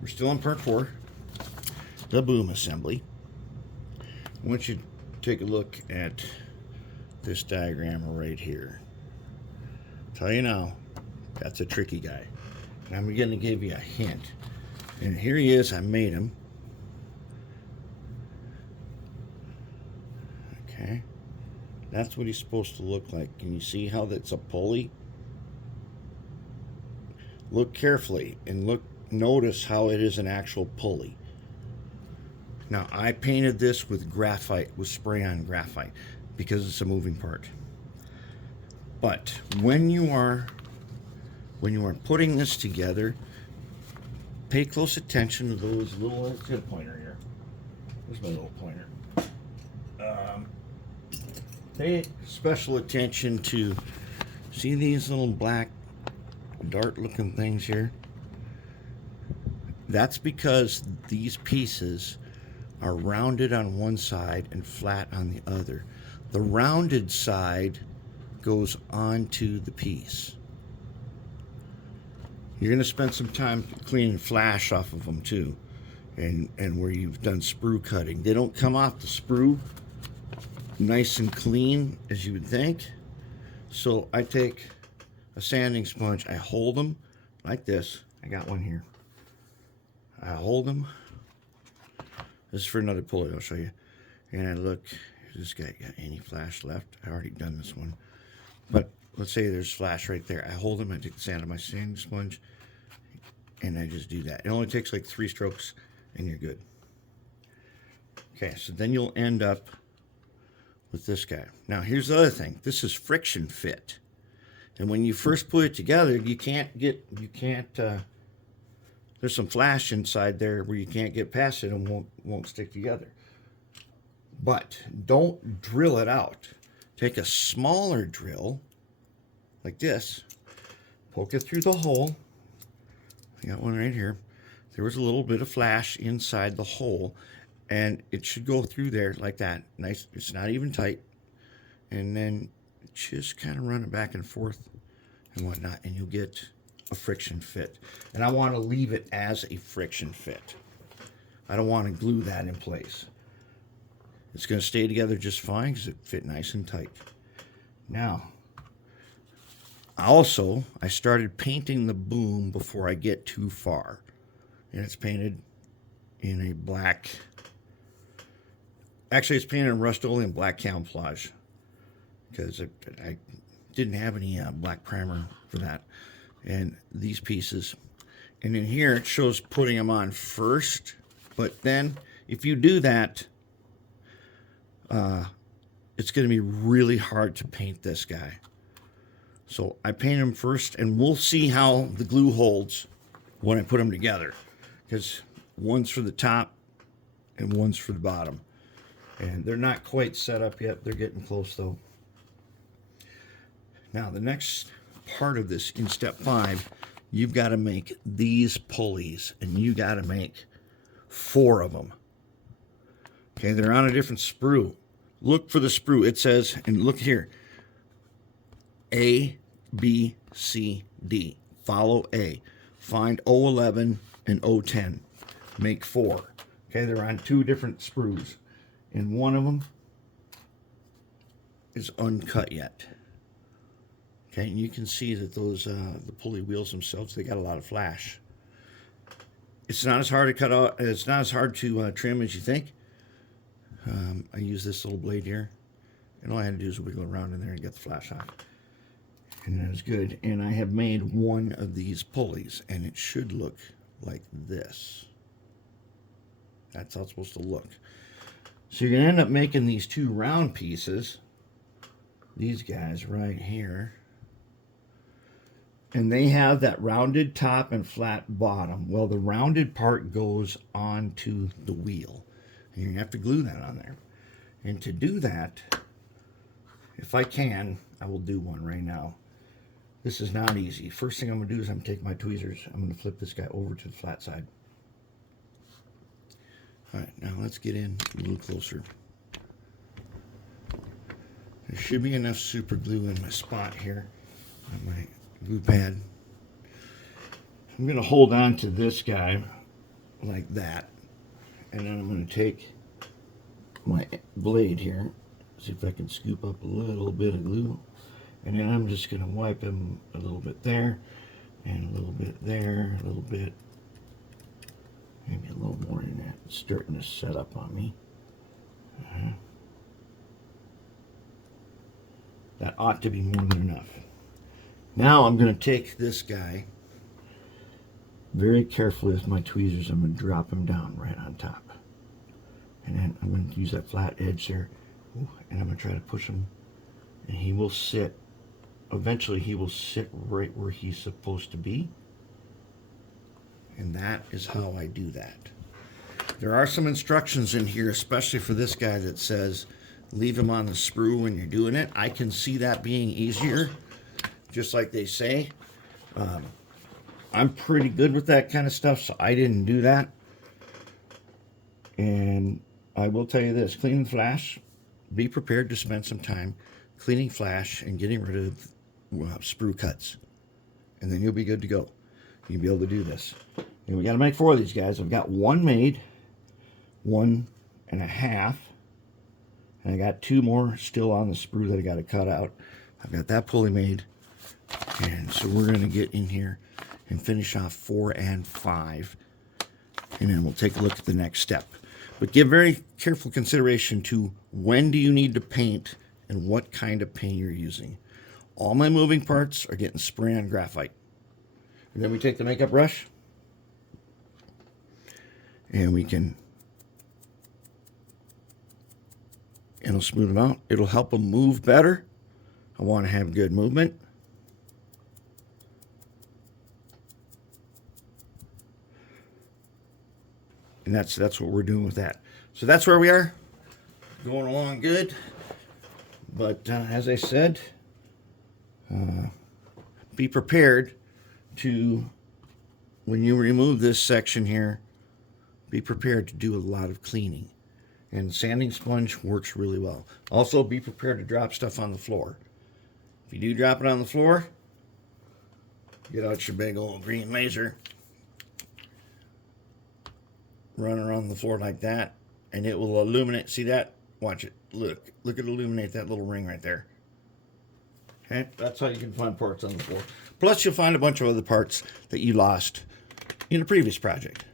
We're still on part 4, the boom assembly. I want you to take a look at this diagram right here. Tell you now, that's a tricky guy. And I'm going to give you a hint. And here he is. I made him. Okay. That's what he's supposed to look like. Can you see how that's a pulley? Look carefully and notice how it is an actual pulley. Now I painted this with graphite, with spray on graphite, because it's a moving part. But when you are putting this together, pay close attention to those little, let's get a pointer here. Where's my little pointer? Pay special attention to, see these little black dart looking things here? That's because these pieces are rounded on one side and flat on the other. The rounded side goes onto the piece. You're going to spend some time cleaning flash off of them too, and where you've done sprue cutting. They don't come off the sprue nice and clean as you would think. So I take a sanding sponge, I hold them like this. I got one here. I hold them. This is for another pulley, I'll show you. And I look, has this guy got any flash left? I already done this one. But let's say there's flash right there. I hold them, I take the sand of my sanding sponge, and I just do that. It only takes like 3 strokes, and you're good. Okay, so then you'll end up with this guy. Now here's the other thing. This is friction fit. And when you first put it together, there's some flash inside there where you can't get past it and won't stick together. But don't drill it out. Take a smaller drill, like this, poke it through the hole. I got one right here. There was a little bit of flash inside the hole, and it should go through there like that. Nice, it's not even tight. And then just kind of run it back and forth and whatnot, and you'll get a friction fit. And I want to leave it as a friction fit. I don't want to glue that in place. It's going to stay together just fine because it fit nice and tight. Now, also, I started painting the boom before I get too far. And it's painted in a black, actually it's painted in Rust-Oleum black camouflage, because I didn't have any black primer for that. And these pieces, and in here it shows putting them on first, but then if you do that, it's going to be really hard to paint this guy. So I paint them first, and we'll see how the glue holds when I put them together, because one's for the top and one's for the bottom, and they're not quite set up yet. They're getting close though. Now the next part of this, in step 5, you've got to make these pulleys, and you got to make 4 of them. Okay, they're on a different sprue. Look for the sprue. It says, and look here, A, B, C, D. Follow A. Find O11 and O10. Make 4. Okay, they're on 2 different sprues, and one of them is uncut yet. Okay, and you can see that those the pulley wheels themselves, they got a lot of flash. It's not as hard to cut out. It's not as hard to trim as you think. I use this little blade here, and all I had to do is wiggle around in there and get the flash off, and that is good. And I have made one of these pulleys, and it should look like this. That's how it's supposed to look. So you're gonna end up making these 2 round pieces. These guys right here. And they have that rounded top and flat bottom. Well, the rounded part goes onto the wheel. And you're going to have to glue that on there. And to do that, if I can, I will do one right now. This is not easy. First thing I'm going to do is I'm going to take my tweezers. I'm going to flip this guy over to the flat side. All right, now let's get in a little closer. There should be enough super glue in my spot here on my glue pad. I'm going to hold on to this guy like that. And then I'm going to take my blade here, see if I can scoop up a little bit of glue, and then I'm just going to wipe him a little bit there, and a little bit there, a little bit, maybe a little more than that. It's starting to set up on me. That ought to be more than enough. Now I'm going to take this guy very carefully with my tweezers. I'm going to drop him down right on top. And then I'm going to use that flat edge there. And I'm going to try to push him. And he will sit. Eventually he will sit right where he's supposed to be. And that is how I do that. There are some instructions in here, especially for this guy, that says leave him on the sprue when you're doing it. I can see that being easier, just like they say. I'm pretty good with that kind of stuff, so I didn't do that. And I will tell you this, cleaning flash, be prepared to spend some time cleaning flash and getting rid of sprue cuts. And then you'll be good to go. You'll be able to do this. And we got to make 4 of these guys. I've got 1 made, 1 and a half. And I got 2 more still on the sprue that I got to cut out. I've got that pulley made. And so we're going to get in here and finish off 4 and 5. And then we'll take a look at the next step. But give very careful consideration to when do you need to paint and what kind of paint you're using. All my moving parts are getting spray on graphite. And then we take the makeup brush and we can, it'll smooth them out. It'll help them move better. I want to have good movement. And that's what we're doing with that. So that's where we are. Going along good. But as I said, be prepared to, when you remove this section here, be prepared to do a lot of cleaning. And sanding sponge works really well. Also, be prepared to drop stuff on the floor. If you do drop it on the floor, get out your big old green laser, run around the floor like that, and it will illuminate. See that? Watch it. Look at illuminate that little ring right there. Okay, that's how you can find parts on the floor. Plus, you'll find a bunch of other parts that you lost in a previous project.